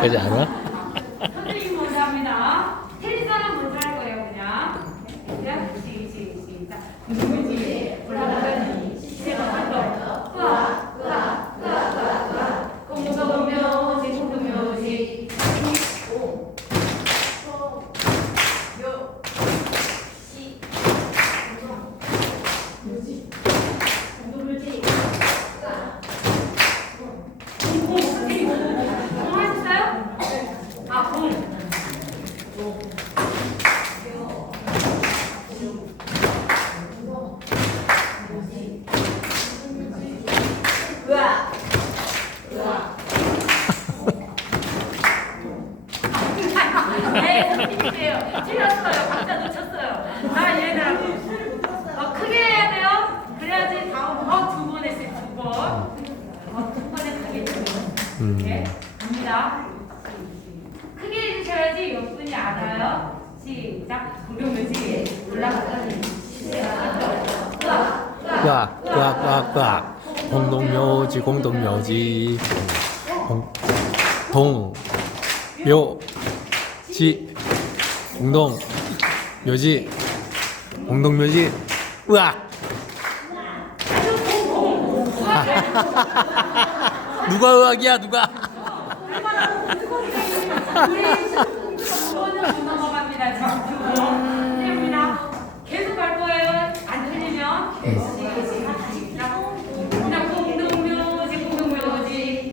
그지 않아? 선생님 먼저 합니다. 테니스는 먼저 할 거예요 그냥. 시작 시, 시, 시작. 누구지? 올라가니 시작 한번. 으아 으아 으아 으아 으아. 공동묘지 공동묘지. 오. 소. 묘. 시. 공동. 묘지. 공동묘지. 으아. 공, 공, 선생님 공. 공 하셨어요? 아, 공. 으아. 으아. 네, 선생님이세요. 틀렸어요. 박자 놓쳤어요. 아, 얘들아. 어, 크게 해야 돼요. 그래야지 다음 어, 두번 했어요. 두 번. 어, 두 번에 가겠죠. 음. 네, 갑니다. 크게 해주셔야지 옆분이 알아요. 시작. 으아, 으아. 으악, 으악, 으악, 으악. 공동묘지, 공동묘지. 공, 동, 묘, 지, 공동 묘지 공동 묘지. 우와! 아. 누가 의학이야 누가? 계속 갈 거예요. 안 틀리면 네.